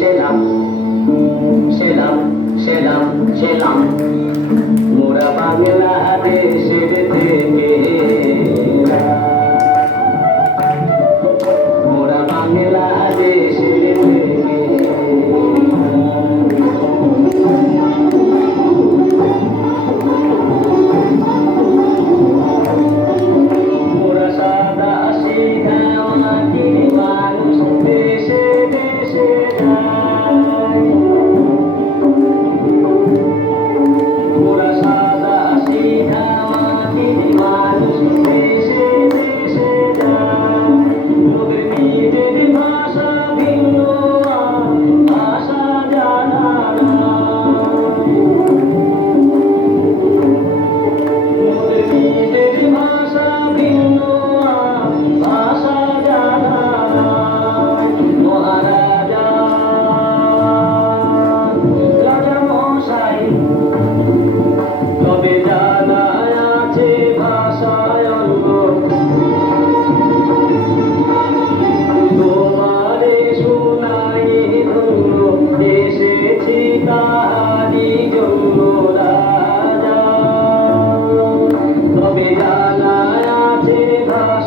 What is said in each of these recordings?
সেলাম সেলাম সেলাম সেলাম।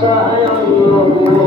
ভাষায় অঙ্গ